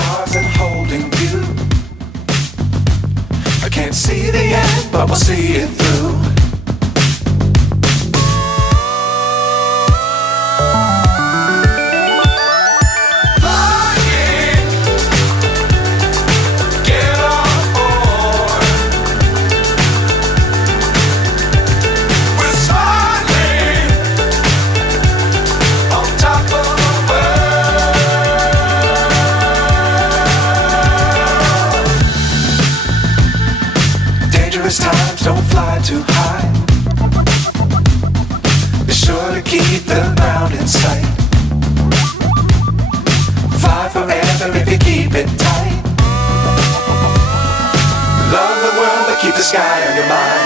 stars and holding you. I can't see the end, but we'll see it through. Times don't fly too high. Be sure to keep the ground in sight. Fly forever if you keep it tight. Love the world but keep the sky on your mind.